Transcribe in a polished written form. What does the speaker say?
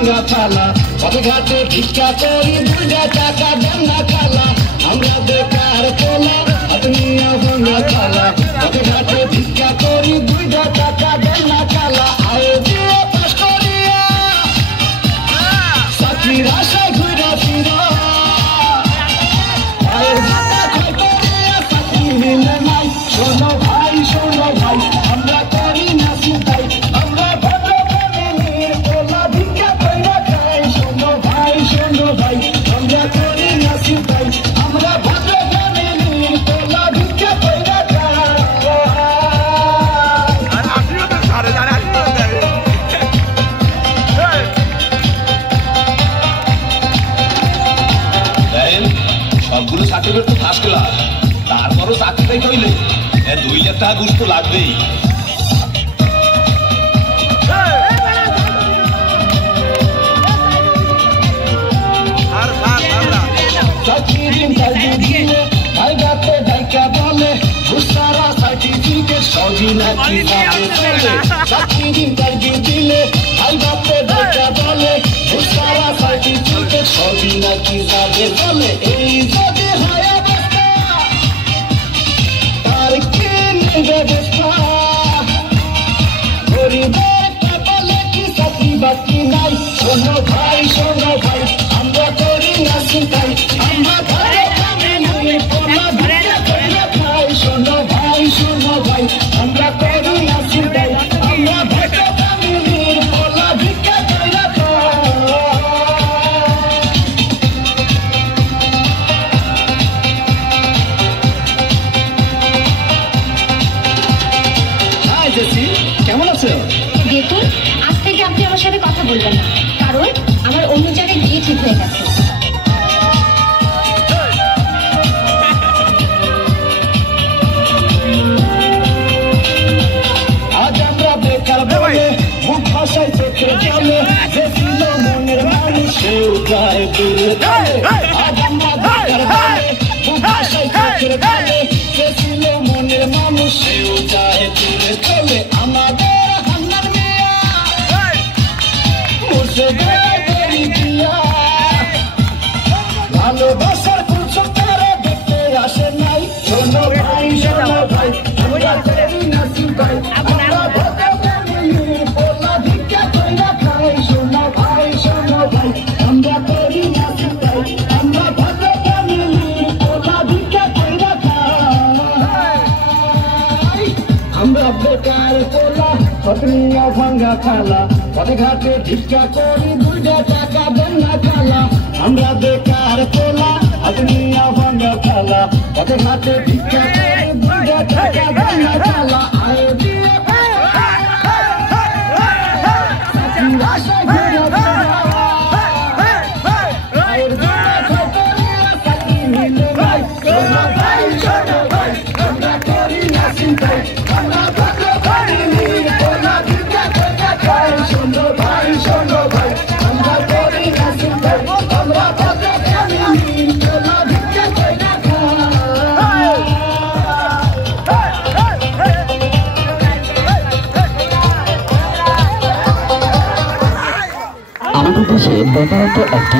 ভাঙ্গা থালা পথে ঘাটে ভিক্ষা করি 2 টাকা দেন না খালা আমরা বেকার পোলা হাত নিয়ে ভাঙ্গা থালা পথে ঘাটে ভিক্ষা করি 2 টাকা দেন না খালা আয় দিয়ে পাশ করিয়া চাকরির আশায় ঘুরা ফিরা আয়ের ভাতা খাই করিয়া চাকরি মিলে নাই শোনো ভাই আমরা করি না চিন্তাই আমরা ভদ্র ফ্যামিলির পোলা ভিক্ষা কইরা খাই শোনো ভাই আমরা করি না চিন্তাই আমরা ভদ্র ফ্যামিলির পোলা ভিক্ষা কইরা খাই আর আসিও তো সারে জানে আসিও দেন সবগুলো সার্টিফিকেট তো ফার্স্ট ক্লাস তারপরও চাকরি পাইতে হইলে 2 লাখ টাকা ঘুষ তো লাগবেই সবই নাকি চলে চাকরির ইন্টারভিউ দিলে ভাই বাপে দেখা বলে সারা সার্টিফিকেট সবই নাকি যাবে বলে এই যদি হয় অবস্থা আর কি ব্যবস্থা গরিবের কপালে কি চাকরি বাকরি নাই শোনো ভাই আমরা করি না চিন্তাই আমরা ঘরে ফ্যামিলি পোলা ভিক্ষা কইরা খাই শোনো ভাই আমরা করি না চিন্তাই আমরা ভদ্র ফ্যামিলির পোলা ভিক্ষা কইরা খাই জেসি কেমন আছো দেখুন আজ থেকে আপনি আমার সাথে কথা বলবেন না কারণ আমার অন্য জায়গায় বিয়ে ঠিক হয়ে গেছে আজ আমরা বেকার বলে মুখ ভাষায় চোখে চলে যে ছিল মনের মানুষ সেও যায় দূরে আজ আমরা বেকার বলে মুখ ভাষায় চোখে চলে যে ছিল মনের মানুষ সেও যায় দূরে চলে আমাদের হান্নান মিয়া মুছে দেয় দেরি দিয়া ভালোবাসার ফুল সকারে দেখতে আসে নাই শোনো ভাই আমরা করি না চিন্তাই আমরা ভদ্র ফ্যামিলির পোলা ভিক্ষা কইরা খাই শোনো ভাই আমরা করি না চিন্তাই আমরা ভদ্র ফ্যামিলির পোলা ভিক্ষা কইরা খাই আমরা বেকার পোলা পত্রিয়া ভাঙ্গা খালা পথে ঘাটে ভিক্ষা করি 2 টাকা দেন না খালা আমরা বেকার পোলা পত্রিয়া ভাঙ্গা খালা পথে ঘাটে ভিক্ষা করি 2 টাকা দেন না খালা আয় দিয়ে চাকরির আশায় ঘুরা আয়ের ভাতা খাই করিয়া চাকরি মিলে নাই শোনো ভাই আমরা করি না চিন্তাই আমরা ভদ্র ফ্যামিলির পোলা ভিক্ষা কইরা খাই শোনো ভাই আমরা করি না চিন্তাই আমরা ভদ্র ফ্যামিলির পোলা ভিক্ষা কইরা খাই আমাদের দেশে বেকারত্ব একটি